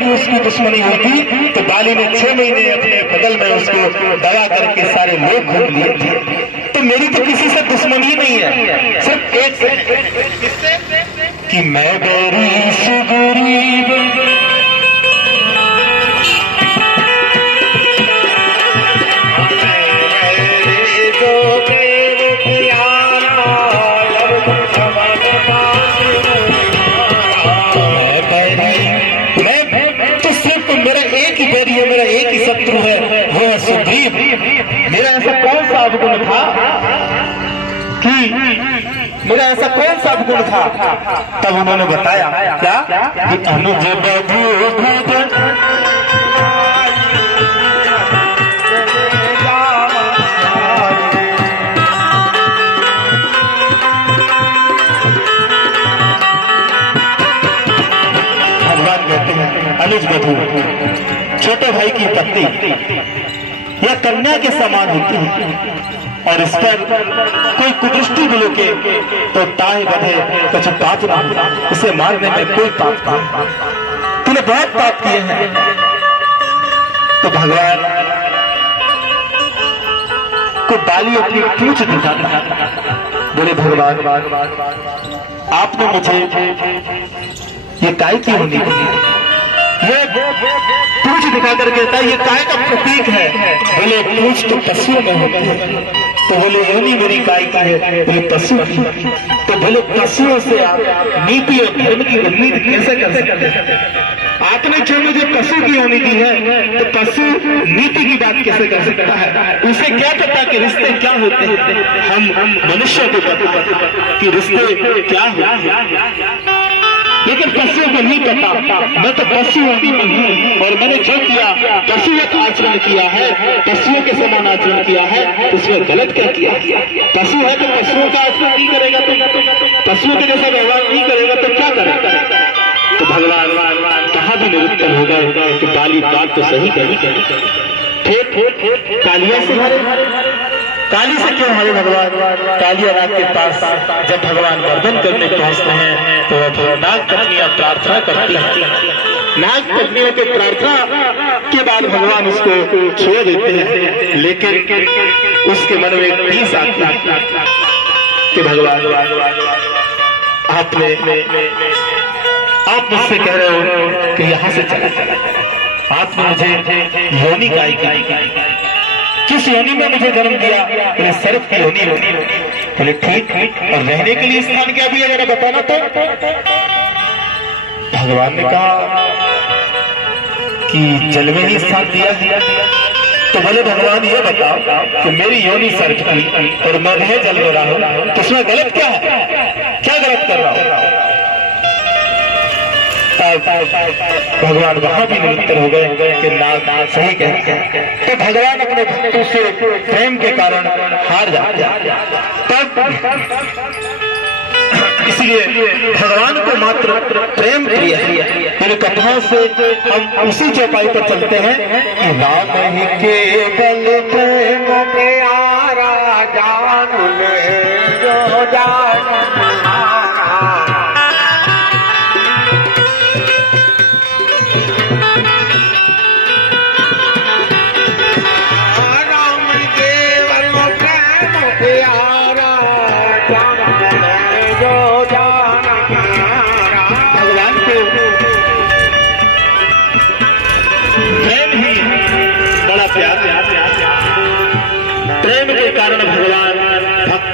भी उसकी दुश्मनी हुई थी तो बाली ने 6 महीने अपने बगल में उसको दगा करके सारे लोग घूम लिए थे। तो मेरी तो किसी से दुश्मनी ही नहीं है, सिर्फ एक से कि मैं गरीब से गरीब मेरा एक ही शत्रु है, वो है सुग्रीव। मेरा ऐसा कौन सा अवगुण था कि मेरा ऐसा कौन सा अवगुण था? तब उन्होंने बताया क्या कि अनुज भगवान कहते हैं अनुज बधू छोटे भाई की पत्नी यह कन्या के समान होती है और इस पर कोई कुदृष्टि भी लगे तो ताहि बधे कुछ पाप ना हो, इसे मारने में कोई पाप नहीं। तूने बहुत पाप किए हैं। तो भगवान को बाली अपनी पूंछ दिखाता, बोले भगवान आपने मुझे ये काय की होनी दी? ये पूंछ दिखाकर कहता है ये काय का प्रतीक है। बोले पूंछ तो पशुओं में होती है। तो बोले योनि मेरी काय की है? बोले पशु की। तो बोले पशुओं से आप नीति और धर्म की उम्मीद कैसे कर सकते हैं? आपने जो मुझे पशु की योनि दी है तो पशु नीति की बात कैसे कर सकता है? उसे क्या पता कि रिश्ते क्या होते हैं? हम मनुष्यों को पता कि रिश्ते क्या होते, लेकिन पशुओं को नहीं पता। मैं तो पशु नहीं हूँ और मैंने जो किया पशुवत आचरण किया है, पशुओं के समान आचरण किया है, उसमें गलत क्या किया? पशु है तो पशुओं का आचरण नहीं करेगा, तो पशुओं के जैसा व्यवहार नहीं करेगा तो क्या करेगा? तो भगवान कहाँ भी निरुत्तर हो गए कि बाली बात तो सही कही। कालिया से हारे, काली से क्यों हारे भगवान? कालिया नाग के पास जब भगवान गर्दन करने पहुंचते हैं तो नाग पत्नियां प्रार्थना करती हैं। नाग पत्नियों के प्रार्थना के बाद भगवान उसको छोड़ देते हैं, लेकिन उसके मन में एक टीस आती है कि भगवान आप मुझसे कह रहे हो कि यहाँ से चला, आपने मुझे योनि काय की, किस योनि में मुझे जन्म दिया? बोले सर्प की योनि। बोले ठीक, और रहने के लिए स्थान क्या भी अगर बताना तो? भगवान ने कहा कि जल में ही स्थान दिया। तो बोले भगवान ये बताओ कि मेरी योनि सर्प की और मैं रह जल में रहा हूं, तो उसमें गलत क्या है? क्या गलत कर रहा हूं? भगवान वहां भी निरुत्तर हो गए कि नाग सही कहते हैं। तो भगवान अपने भक्तों से प्रेम के कारण हार जाते हैं। तब इसलिए भगवान को मात्र प्रेम प्रिय है। मेरे कथाओं से हम उसी चौपाई पर चलते हैं कि राम ही केवल प्रेम प्यारा जान जो जान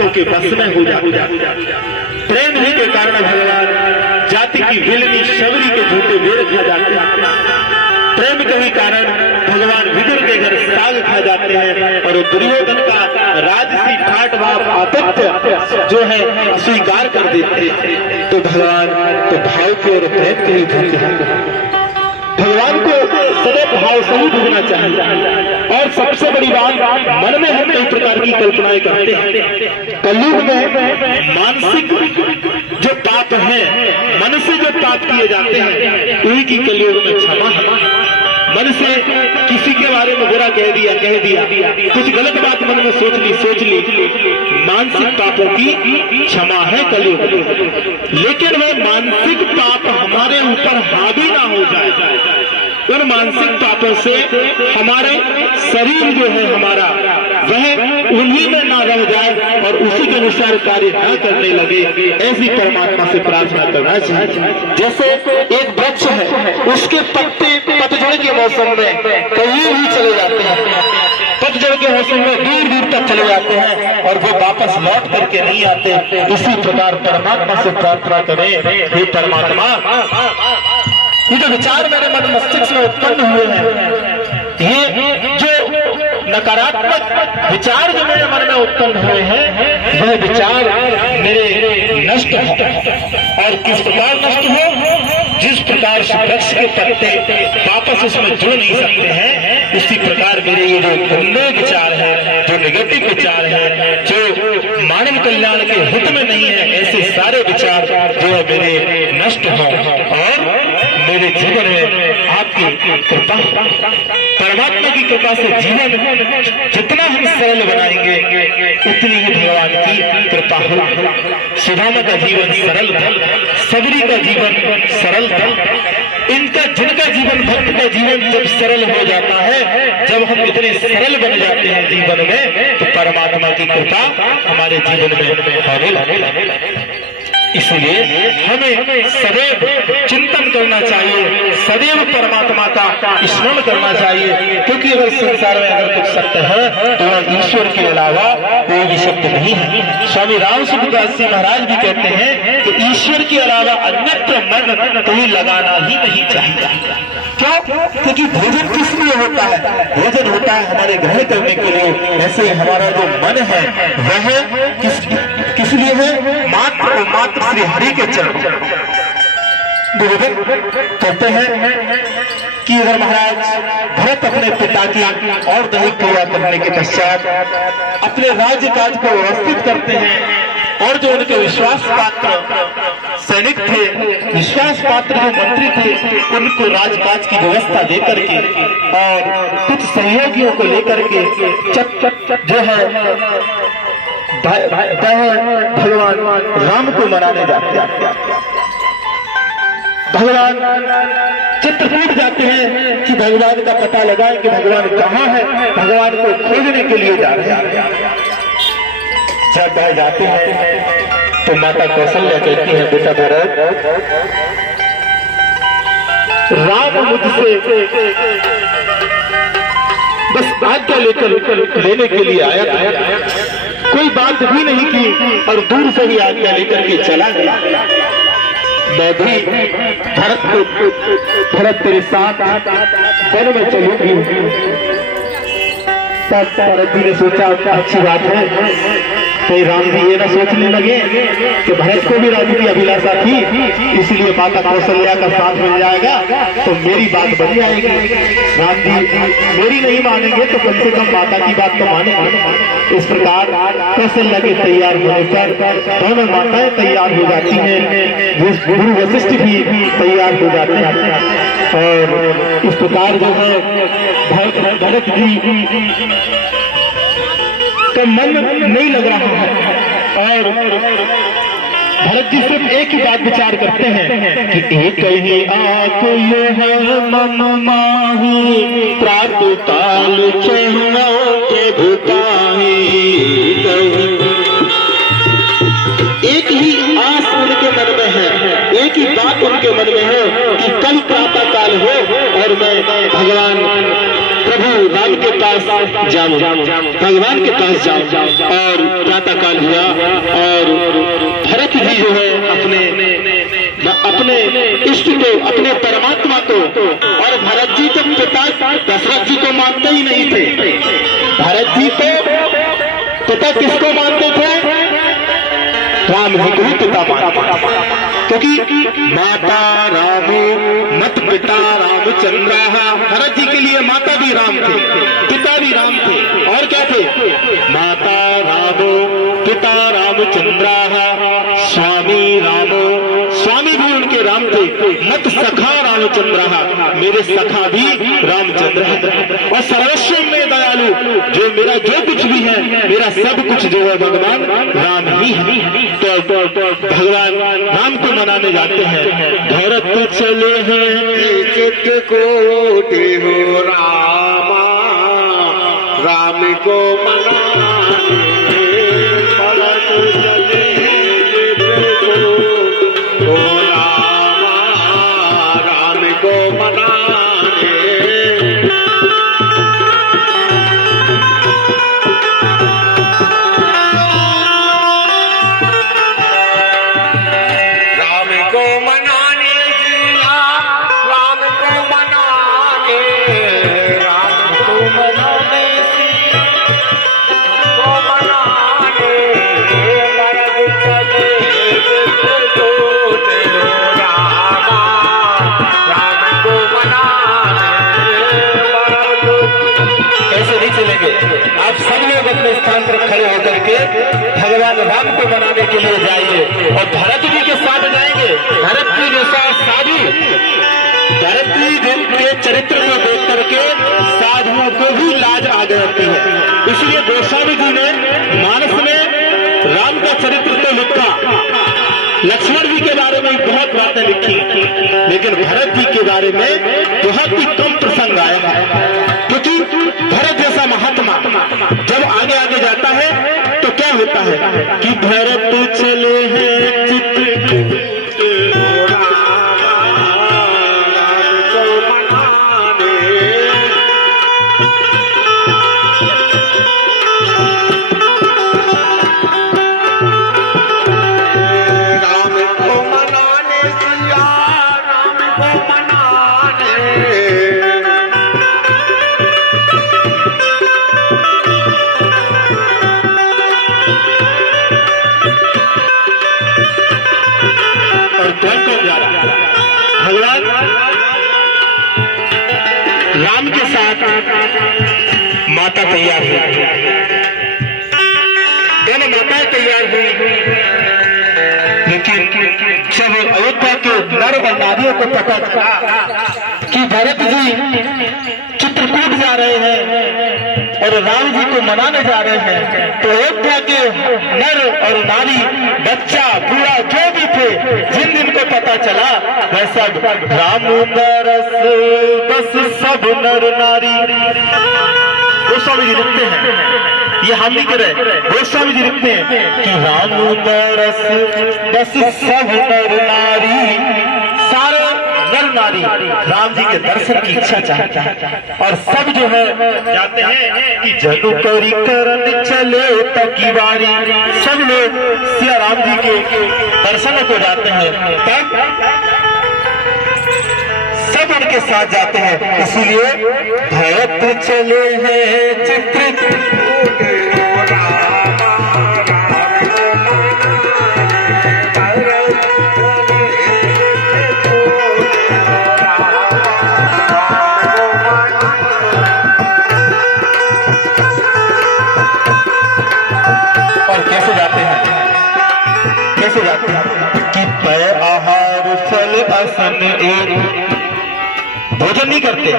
के बस में हो जाता। प्रेम ही के कारण भगवान जाति की विलनी शबरी के झूठे बेर खा जाते हैं। प्रेम के ही कारण भगवान विदुर के घर साग खा जाते हैं और दुर्योधन का राजसी ठाट भाव आतिथ्य जो है अस्वीकार कर देते हैं। तो भगवान तो भाव के और प्रेम के ही भूखे हैं। भगवान को सदैव भाव से ही भूलना चाहिए। और सबसे बड़ी बात, मन में हम कई प्रकार की कल्पनाएं करते हैं। कलयुग में मानसिक जो पाप है, मन से जो पाप किए जाते हैं, उन्हीं की कलयुग में क्षमा है। मन से किसी के बारे में बुरा कह दिया, कुछ गलत बात मन में सोच ली, मानसिक पापों की क्षमा है कलयुग। लेकिन वह मानसिक पाप हमारे ऊपर हावी ना हो जाए, उन मानसिक पापों से हमारे शरीर जो है हमारा वह उन्हीं में ना रह जाए और उसी के अनुसार कार्य न करने लगे, ऐसी परमात्मा से प्रार्थना करना चाहिए। जैसे एक वृक्ष है, उसके पत्ते पतझड़ के मौसम में कहीं भी चले जाते हैं, पतझड़ के मौसम में दूर दूर तक चले जाते हैं और वो वापस लौट करके नहीं आते। इसी प्रकार परमात्मा से प्रार्थना करें, हे परमात्मा, ये जो विचार मेरे मन मस्तिष्क में उत्पन्न हुए हैं, ये जो नकारात्मक विचार जो मेरे मन में उत्पन्न हुए हैं, वह विचार मेरे नष्ट हो। और किस प्रकार नष्ट हो? जिस प्रकार से वृक्ष के पत्ते वापस उसमें जुड़ नहीं सकते हैं, उसी प्रकार मेरे ये जो गंदे विचार है, जो नेगेटिव विचार है, जो मानव कल्याण के हित में नहीं है, ऐसे सारे विचार जो है मेरे नष्ट हो और मेरे जीवन में आपकी कृपा, परमात्मा की कृपा से जीवन जितना हम सरल बनाएंगे उतनी ही भगवान की कृपा हो। सुदामा का जीवन सरल था, सबरी का जीवन सरल था। जिनका जीवन, भक्त का जीवन जब सरल हो जाता है, जब हम इतने सरल बन जाते हैं जीवन में, तो परमात्मा की कृपा हमारे जीवन में होने लगे। इसलिए हमें सदैव चिंतन करना चाहिए, सदैव परमात्मा का स्मरण करना चाहिए, क्योंकि अगर संसार में अगर कुछ सत्य है तो ईश्वर के अलावा कोई भी सत्य नहीं है। स्वामी राम सुखदास जी महाराज भी कहते हैं कि ईश्वर के अलावा अन्यत्र मन कहीं लगाना ही नहीं चाहिए। क्यों? क्योंकि भोजन किस लिए होता है? भोजन होता है हमारे ग्रहण करने के लिए। ऐसे ही हमारा जो मन है वह किस लिए है? मात्र और मात्र श्री हरि के चरण निवेदन करते हैं कि अगर महाराज भरत अपने पिता की और दैहिक क्रिया करने के पश्चात अपने राज्य काज को व्यवस्थित करते हैं, और जो उनके विश्वास पात्र सैनिक थे, विश्वास पात्र जो मंत्री थे, उनको राजकाज की व्यवस्था देकर के और कुछ सहयोगियों को लेकर के जो है भगवान राम को मनाने जाते हैं। भगवान चित्रकूट जाते हैं कि भगवान का पता लगाएं कि भगवान कहाँ है, भगवान को खोजने के लिए जा रहे हैं। जब जाते हैं तो माता कौशल्या कहती है, बेटा भरत, राम मुझसे बस आज्ञा लेने के लिए आया था, कोई बात भी नहीं की और दूर से ही आज्ञा लेकर के चला गया। मैं भी भरत तेरे साथ वन में चलूंगी। भरत जी ने सोचा अच्छी बात है, तो राम जी ये ना सोचने लगे कि भरत को भी राज्य की अभिलाषा थी, इसलिए माता कौशल्या का साथ मिल जाएगा तो मेरी बात बन जाएगी। राम जी मेरी नहीं मानेंगे तो कम से कम माता की बात तो मानेंगे। इस प्रकार कौशल्या के तैयार होने पर दोनों माताएं तैयार हो जाती हैं, गुरु वशिष्ठ भी तैयार हो जाते हैं। और इस प्रकार जो है भरत जी तो मन नहीं लग रहा है और भरत जी सिर्फ एक ही बात विचार करते हैं कि एक ही आंख ये है मन माही, प्रातः काल चढ़ो के भुताही। एक ही आस उनके मन में है, एक ही बात उनके मन में है कि कल प्रातः काल हो और मैं भगवान प्रभु राम के पास जाऊं, भगवान के पास जाऊं। और प्रातः काल हुआ और भरत जी जो है अपने इष्ट को, अपने परमात्मा को, और भरत जी तो पिता दशरथ जी को मानते ही नहीं थे। भरत जी तो पिता किसको मानते थे? राम जी को ही पिता मानते, क्योंकि माता रामो मत पिता रामचंद्र। भरत जी के लिए माता भी राम थे, पिता भी राम थे, और क्या थे? माता रामो पिता रामचंद्र, स्वामी रामो, स्वामी भी उनके राम थे, मत सखा राम रामचंद्र, मेरे सखा भी रामचंद्र है। और सर्वस्व में दयालु, जो मेरा जो कुछ भी है, मेरा सब कुछ जो है भगवान राम ही है। तो भगवान राम को मनाने जाते हैं। भरत चले हैं चित्रकूट हो रामा, राम को मनाने भरत चले चित्रकूट हो रामा, राम को मनाने। राम को मनाने जिया, राम को मनाने, राम को मनाने सिया को मनाने, भरत चले चित्रकूट हो रामा, राम को मनाने भरत। ऐसे नहीं चलेंगे। आप सब लोग अपने स्थान पर खड़े होकर के भगवान राम को मनाने के लिए जाइए और भरत जी के साथ जाएंगे। भरत जी जैसा साधु, भरत जी के चरित्र को देख करके साधुओं को भी लाज आ जाती है। इसलिए गोस्वामी जी ने मानस में राम का चरित्र तो लिखा, लक्ष्मण जी के बारे में बहुत बातें लिखी, लेकिन भरत जी के बारे में बहुत ही कम प्रसंग आया है। क्योंकि भरत जैसा महात्मा जब आगे आगे जाता है तो क्या होता है कि भरत चले हैं चित्रकूट हो रामा, राम को मनाने। राम को मनाने सिया, राम को मनाने। और कौन कौन जा रहा है? भगवान राम के साथ माता तैयार हुई, दोनों माताएं तैयार हुई। लेकिन जब अयोध्या के नर व नारियों को पता चला कि भरत जी चित्रकूट जा रहे हैं और राम जी को मनाने जा रहे हैं, तो अयोध्या के नर और नारी, बच्चा बूढ़ा जो भी थे, जिन दिन को पता चला वह सब राम बरस बस सब नर नारी। गोस्वामी जी लिखते हैं, ये हम नहीं कर रहे, गोस्वामी जी लिखते हैं कि राम बरस बस सब नर नारी, सारे नर नारी राम जी के दर्शन की इच्छा चाहता है। और सब जो है जाते हैं कि जनु करी करन चले तकी बारी, सब लोग सिया राम जी के दर्शनों को जाते हैं, तब सब उनके साथ जाते हैं। इसीलिए भरत चले हैं चित्रकूट हो रामा, राम को मनाने, भरत चले चित्रकूट हो रामा, राम को मनाने। और कैसे जाते हैं, कैसे जाते हैं कि पय आहार फल असन एक, भोजन नहीं करते,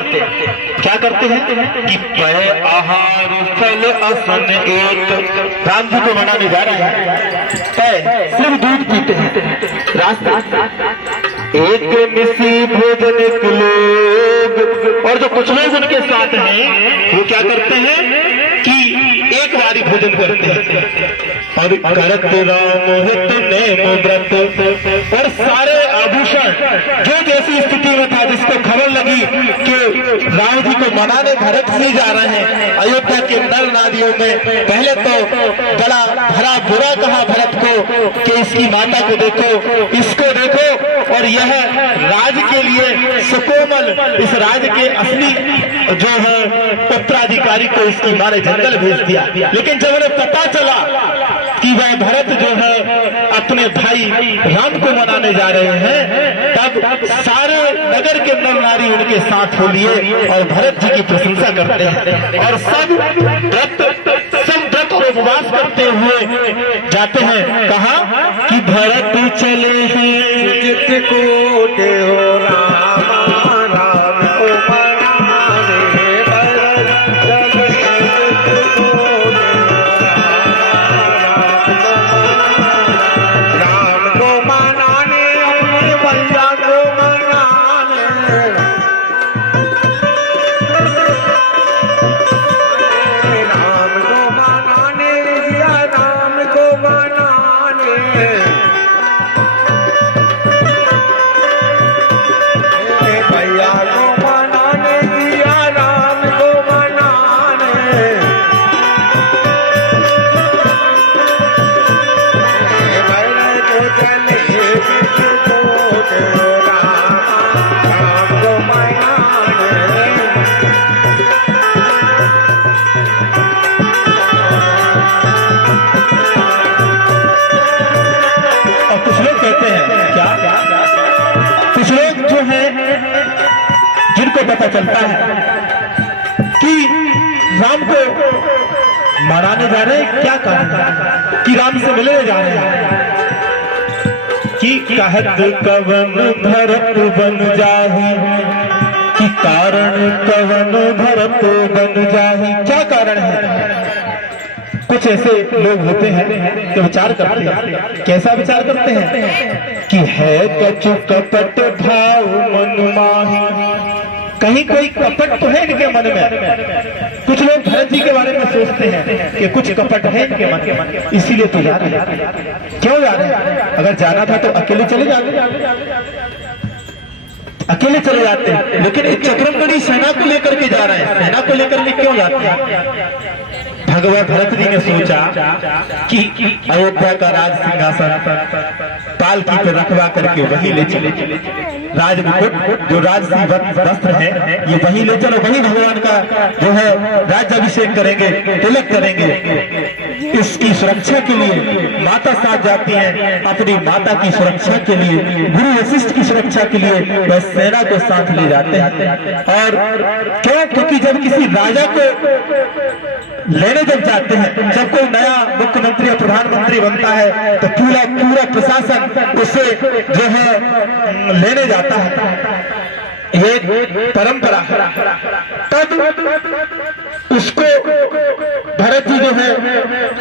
क्या करते हैं कि पय आहार फल असन एक। राम जी को मनाने जा रहे हैं, पय सिर्फ दूध पीते हैं रास्ते, एक निसी भोजन एक लोग। और जो कुछ लोग उनके साथ हैं वो क्या करते हैं कि एक बारी भोजन करते हैं और करत राम हित नेम व्रत। और सारे आभूषण जो जैसी स्थिति में था, जिसको खबर लगी कि राम जी को मनाने भरत जी जा रहे हैं अयोध्या के नर नारियों में, पहले तो बड़ा भरा बुरा कहा भरत को कि इसकी माता को देखो, इसको देखो, और यह राज के लिए सुकोमल, इस राज के असली जो है उत्तराधिकारी को इसकी मां ने जंगल भेज दिया। लेकिन जब उन्हें पता चला कि वह भरत जो है अपने भाई राम को मनाने जा रहे हैं, तब सारे नगर के नर नारी उनके साथ हो लिए और भरत जी की प्रशंसा करते हैं। और सब व्रत उपवास करते हुए जाते हैं। कहा कि भरत चले हैं चित्रकूट हो रामा, पता चलता है कि राम को मनाने जा रहे हैं, क्या कारण कि राम से मिलने जा रहे हैं कि कहत कवन भरत बन जाही, कि कारण कवन भरत बन जाही। क्या कारण है? कुछ ऐसे लोग होते हैं कि विचार करते हैं। कैसा विचार करते हैं कि है कछु कपट भाव मन माही, कहीं कोई कपट तो है इनके मन में। कुछ लोग भरत जी के बारे में सोचते हैं कि कुछ कपट है इनके मन में, इसीलिए तो जा रहे हैं। क्यों जा रहे हैं? अगर जाना था तो अकेले चले जाते, अकेले चले जाते हैं, लेकिन एक चतुरंगनी सेना को लेकर के जा रहे हैं। सेना को लेकर के क्यों जाते हैं? भगवान भरत जी ने सोचा कि अयोध्या का राज सिंहासन पालकी पर रखवा करके वही ले चले, राजमुकुट जो राजसी वस्त्र है ये वही ले चलो, वही भगवान का जो है राज्याभिषेक करेंगे, तिलक करेंगे। इसकी सुरक्षा के लिए माता साथ जाती है, अपनी माता की सुरक्षा के लिए, गुरु वशिष्ठ की सुरक्षा के लिए वह सेना को साथ ले जाते हैं। और क्यों? क्योंकि जब किसी राजा को लेने जब जाते हैं, जब कोई नया मुख्यमंत्री या प्रधानमंत्री बनता है तो पूरा प्रशासन उसे जो है लेने जाता है, ये परंपरा है। तब उसको भरत जी जो है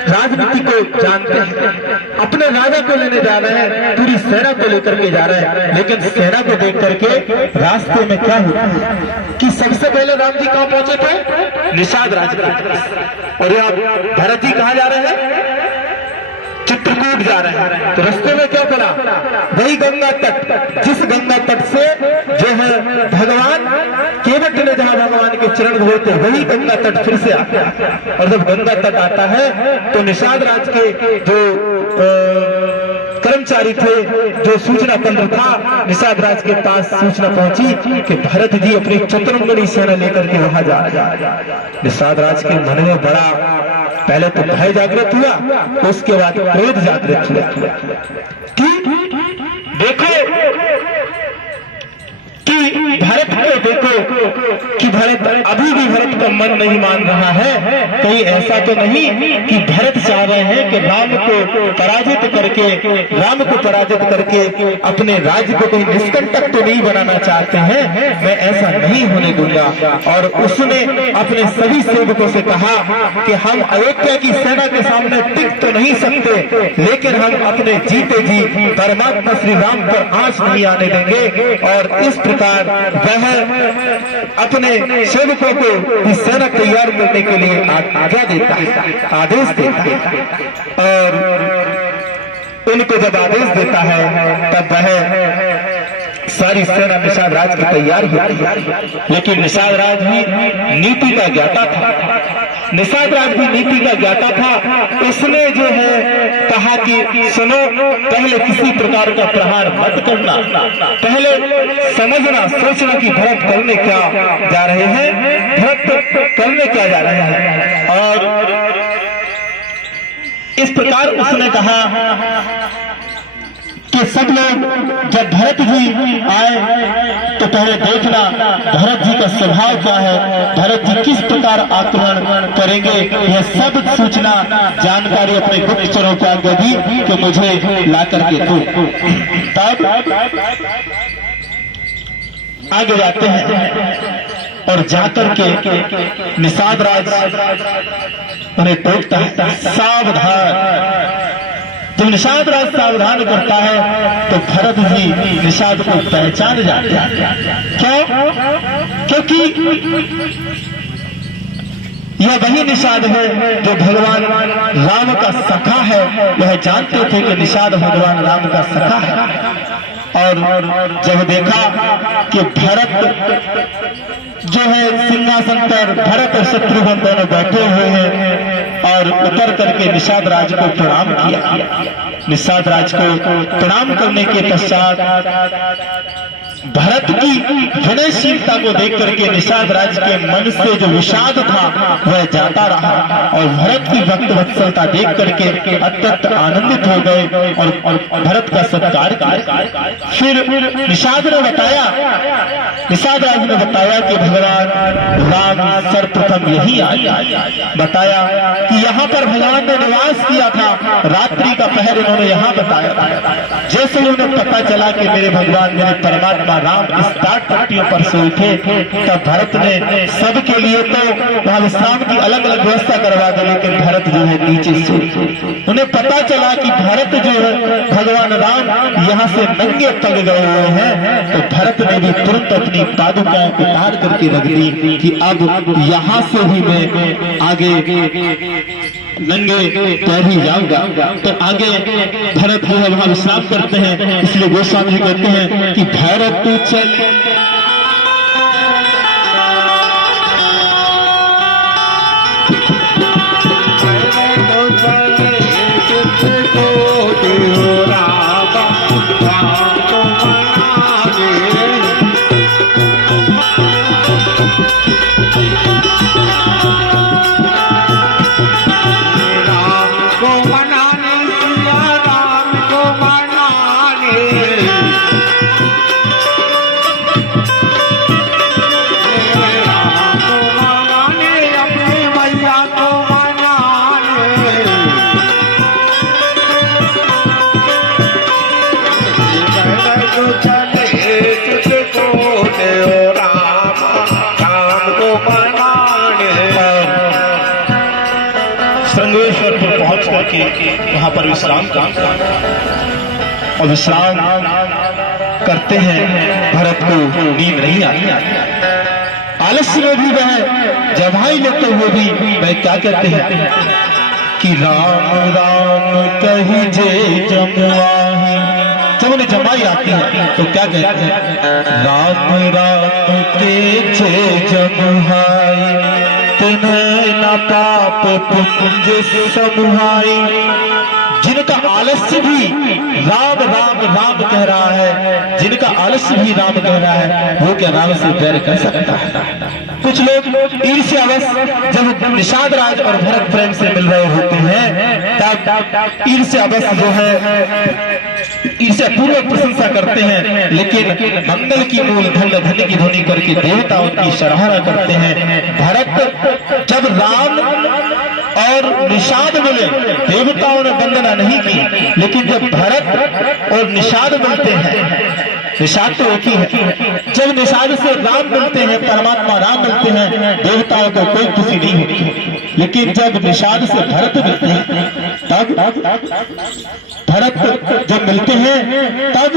राजनीति को जानते हैं, अपने राजा को लेने जा रहे हैं, पूरी सेना को लेकर के जा रहे हैं। लेकिन सेना को देख करके रास्ते में क्या हुआ कि सबसे पहले राम जी कहां पहुंचे थे? निषाद राज। और ये भरत जी कहां जा रहे हैं? चित्रकूट जा रहे हैं। तो रास्ते में क्या करा? वही गंगा तट, जिस गंगा तट से जो है भगवान केवट ने जहां भगवान के चरण धोते, वही गंगा तट फिर से आता है। और जब गंगा तट आता है तो निषाद राज के जो कर्मचारी थे, जो सूचना केंद्र था, निषाद राज के पास सूचना पहुंची कि भरत जी अपनी चतुरंगनी सेना लेकर के वहां जा रहे हैं। निषाद राज के मन में बड़ा पहले तो भय जागृत हुआ, उसके बाद क्रोध जागृत हुआ कि देखो कि भरत को देखो कि भरत अभी भी भरत का मन नहीं मान रहा है। कहीं ऐसा तो नहीं कि भरत चाह रहे हैं कि राम को पराजित करके अपने राज्य को कहीं निष्कंटक तो नहीं बनाना चाहते हैं? मैं ऐसा नहीं होने दूंगा। और उसने अपने सभी सेवकों से कहा कि हम अयोध्या की सेना के सामने टिक तो नहीं सकते, लेकिन हम अपने जीते जी परमात्मा श्री राम पर आंच नहीं आने देंगे। और इस प्रकार वह अपने सेवकों को इस सेना तैयार करने के लिए आज्ञा देता है, आदेश देता है। और उनको जब आदेश देता है तब वह सारी सेना निषाद राज की तैयार होती है। लेकिन निषाद राज भी नीति का ज्ञाता था, निषाद राज भी नीति का ज्ञाता था। उसने जो है कहा कि सुनो, पहले किसी प्रकार का प्रहार मत करना, पहले समझना सोचना कि भरत करने क्या जा रहे हैं, भरत करने क्या जा रहे हैं। और इस प्रकार उसने कहा कि सब लोग जब भरत जी आए तो पहले देखना भरत जी का स्वभाव क्या है, भरत जी किस प्रकार आक्रमण करेंगे, यह सब सूचना जानकारी अपने गुप्तचरों को आज्ञा दी कि मुझे ला करके दो। तब आगे जाते हैं और जाकर के निषाद राज उन्हें टोकता है, सावधान। जब निषाद राज सावधान करता है तो भरत जी निषाद को पहचान जाते हैं। क्यों? क्योंकि यह वही निषाद है जो भगवान राम का सखा है। वह जानते थे कि निषाद भगवान राम का सखा है। और जब देखा कि भरत जो है सिंहासन पर, भरत और शत्रुघ्न दोनों बैठे हुए हैं, और उतर करके निषाद राज को प्रणाम किया। निषाद राज को प्रणाम करने के पश्चात भरत की विनयशीलता को देख करके निषाद राज के मन से जो विषाद था वह जाता रहा, और भरत की भक्त वत्सलता देख करके अत्यंत आनंदित हो गए और भरत का सत्कार किया। फिर निषाद ने बताया निषाद राज ने बताया कि भगवान राम सर्वप्रथम यही आए, बताया कि यहाँ पर भगवान ने निवास किया था, रात्रि का पहर इन्होंने यहाँ बताया। जैसे ही उन्हें पता चला कि मेरे भगवान मेरे परमात्मा राम इस टाट पट्टियों पर से उठे, तब भरत ने सबके लिए तो वहां विश्राम की अलग अलग व्यवस्था करवा दी, लेकिन भरत जो है नीचे से उन्हें पता चला कि भरत जो है भगवान राम यहाँ से नंगे पग गए हुए हैं, तो भरत ने भी तुरंत अपनी पादुकाएं उतार करके रख दी कि अब यहाँ से ही मैं आगे नंगे पैर ही जाऊंगा। तो आगे भरत जो है वहां विश्राम करते हैं, इसलिए गोस्वामी जी कहते हैं कि भरत चल श्रृंगेश्वरपुर पहुंच करके वहां पर विश्राम करते हैं और विश्राम करते हैं। भरत को नींद नहीं आई, आलस्य में भी वह जवाई लेते हुए भी वह क्या कहते हैं कि राम राम कही जे जमुआही। जब उन्हें जमाई आती है तो क्या कहते हैं, राम राम के जे जमुआई तुम्हें न पाप पुंज समुहाई। जिनका आलस्य भी राम राम राम कह रहा है, जिनका आलस्य भी राम कह रहा है, वो क्या राम से बैर कर सकता है। कुछ लोग ईर्ष्यावश जब निषाद राज और भरत प्रेम से मिल रहे होते हैं तब ईर्ष्यावश जो है ईर्ष्या पूर्वक प्रशंसा करते हैं, लेकिन मंगल की मूल धन धन की ध्वनि करके देवता उनकी सराहना करते हैं। भरत जब राम और निषाद मिले, देवताओं ने वंदना नहीं की, लेकिन जब भरत और निषाद मिलते हैं, निषाद तो एक ही है, जब निषाद से राम मिलते हैं, परमात्मा राम मिलते हैं, देवताओं को कोई खुशी नहीं होती, लेकिन जब निषाद से भरत मिलते हैं तब भरत जब मिलते हैं तब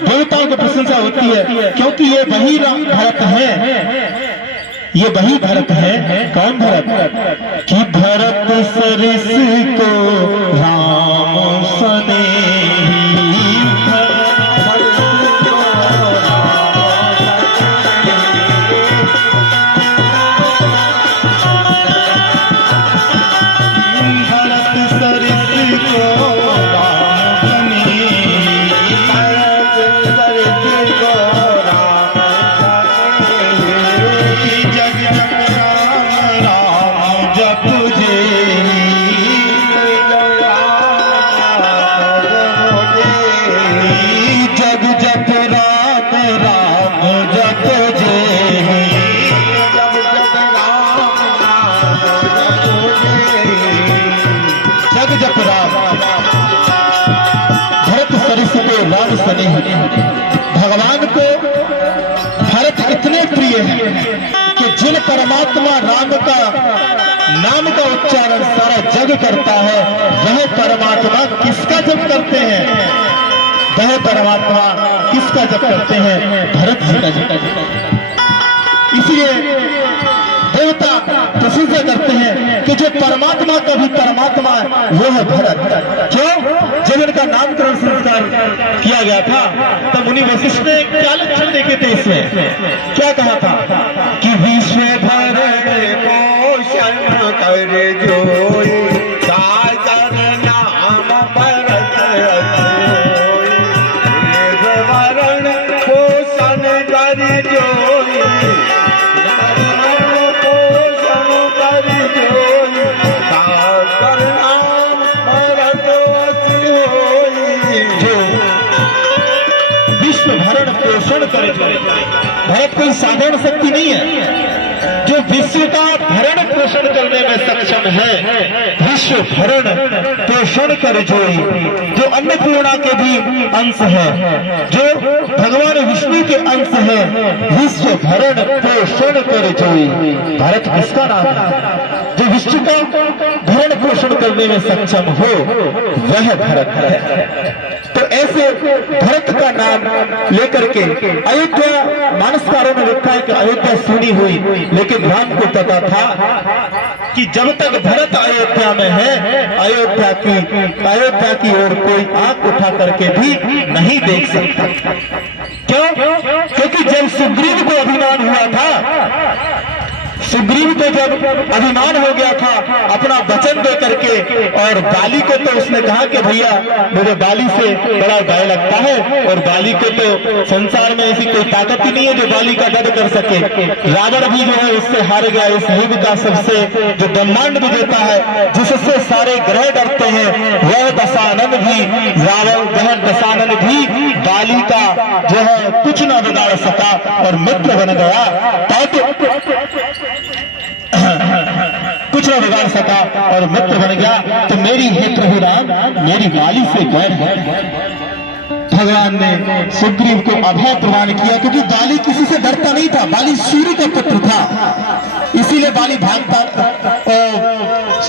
देवताओं की प्रशंसा होती है, क्योंकि ये वही भरत है, ये वही भरत है। कौन भरत? कि भरत सरिस को राम सनेही, भगवान को भरत इतने प्रिय है कि जिन परमात्मा राम का नाम का उच्चारण सारा जग करता है, वह परमात्मा किसका जप करते हैं? वह परमात्मा किसका जप करते हैं? भरत जी का जप। इसलिए देवता प्रशंसा करते हैं कि जो परमात्मा का भी परमात्मा वो है भरत। क्यों? जब इनका नामकरण संस्कार किया गया था तब मुनि वशिष्ठ ने क्या लक्षण देखे थे इसमें? क्या कहा था कि विश्व भरण पोषण कर जोई, सागर नाम भरत अजोई, भरण पोषण कर जोई, भरत को साधारण शक्ति नहीं है। जो विश्व का भरण पोषण करने में सक्षम है, विश्व भरण पोषण कर जोई, जो अन्नपूर्णा के भी अंश है, जो भगवान विष्णु के अंश है, विश्व भरण पोषण कर जोई। भरत किसका नाम है? जो विश्व का भरण पोषण करने में सक्षम हो वह भरत है। तो ऐसे भरत का नाम लेकर के अयोध्या, मानसकारों ने लिखा है कि अयोध्या सुनी हुई, लेकिन राम को पता था कि जब तक भरत अयोध्या में है, अयोध्या की ओर कोई आंख उठा करके भी नहीं देख सकता। क्यों? क्योंकि जब सुग्रीव को अभिमान हुआ था, सुग्रीव को जब अभिमान हो गया था अपना वचन दे करके, और बाली को तो उसने कहा कि भैया मुझे बाली से बड़ा भय लगता है, और बाली को तो संसार में ऐसी कोई ताकत ही नहीं है जो बाली का वध कर सके। रावण भी जो है उससे हार गया। इस युग का सबसे जो ब्रह्मांड विजेता है, जिससे सारे ग्रह डरते हैं, वह दशानन भी, रावण वह दशानन भी बाली का जो है कुछ न बिगाड़ सका और मित्र बन गया। कुछ न बिगाड़ सका और मित्र बन गया। तो मेरी हे प्रभु राम, मेरी बाली से बैर है। भगवान ने सुग्रीव को अभय प्रदान किया, क्योंकि बाली किसी से डरता नहीं था। बाली सूर्य का पुत्र था, इसीलिए बाली भागता,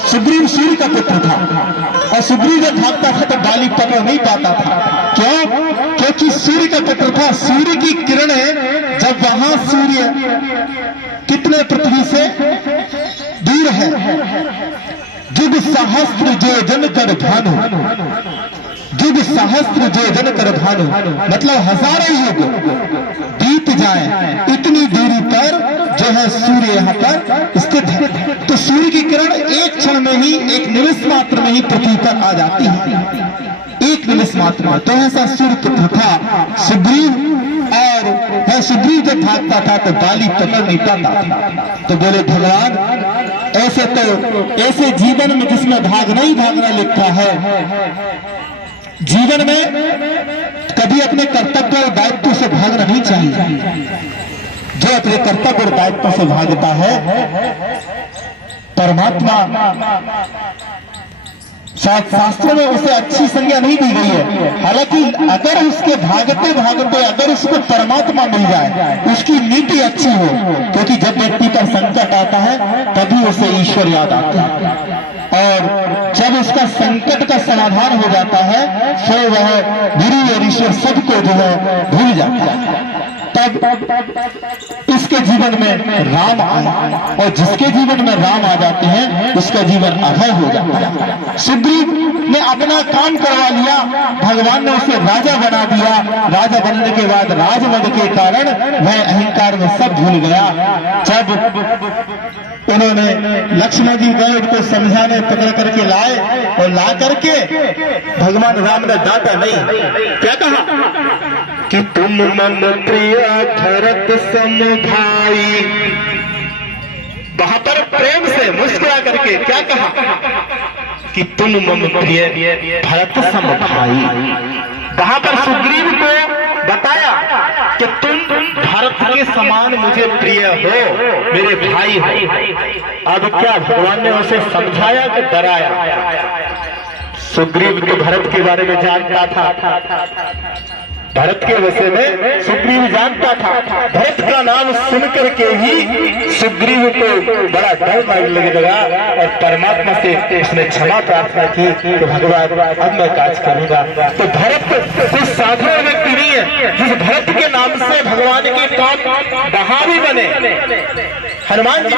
सुग्रीव सूर्य का पुत्र था, और सुग्रीव जब भागता था तो बाली पकड़ नहीं पाता था। क्यों? क्योंकि सूर्य का पुत्र था। सूर्य की किरणें जब वहां, सूर्य कितने पृथ्वी से दूर है, जुग सहस्त्र योजन कर भानु, जुग सहस्त्र योजन कर भानु, मतलब हजारों युग बीत जाए इतनी दूरी पर जो है सूर्य यहाँ पर स्थित है। तो सूर्य की किरण एक क्षण में ही, एक निमिष मात्र में ही पृथ्वी पर आ जाती है, एक निमिष मात्र में। तो ऐसा सूर्य पुत्र था सुग्रीव, और वह सुग्रीव जब भागता था तो बाली पकड़ नहीं पाता था। तो बोले भगवान, ऐसे जीवन में जिसमें भागना ही भागना लिखा है, जीवन में कभी अपने कर्तव्य और दायित्व से भागना नहीं चाहिए। जो अपने कर्तव्य और दायित्व से भागता है, परमात्मा शास्त्रों में उसे अच्छी संज्ञा नहीं दी गई है। हालांकि अगर उसके भागते भागते अगर उसको परमात्मा मिल जाए, उसकी नीति अच्छी हो, क्योंकि जब व्यक्ति का संकट आता है तभी उसे ईश्वर याद आता है, और जब उसका संकट का समाधान हो जाता है तो वह गुरु और ईश्वर सबको जो है भूल जाता है। तब इसके जीवन में राम आया, और जिसके जीवन में राम आ जाते हैं उसका जीवन अभय हो जाता है। सुग्रीव ने अपना काम करवा लिया, भगवान ने उसे राजा बना दिया। राजा बनने के बाद राजमद के कारण वह अहंकार में सब भूल गया। जब उन्होंने लक्ष्मण जी गए उनको समझाने, पकड़ करके लाए, और ला करके भगवान राम ने डांटा नहीं। क्या कहा कि तुम मम प्रिय भरत सम भाई। वहां पर प्रेम से मुस्कुरा करके क्या कहा कि तुम मम प्रिय भरत सम भाई। वहां पर सुग्रीव को बताया कि तुम भरत के समान मुझे प्रिय हो, मेरे भाई हो। अब क्या भगवान ने उसे समझाया कि डराया? सुग्रीव तो भरत के बारे में जानता था, भरत के विषय में सुग्रीव जानता था। भरत का नाम सुनकर के ही सुग्रीव को बड़ा डर लगने लगा, और परमात्मा से उसने क्षमा प्रार्थना की कि भगवान अब मैं काज करूंगा। तो भरत कोई साधारण व्यक्ति नहीं है, जिस भरत के नाम से भगवान के काम बहावी बने। हनुमान जी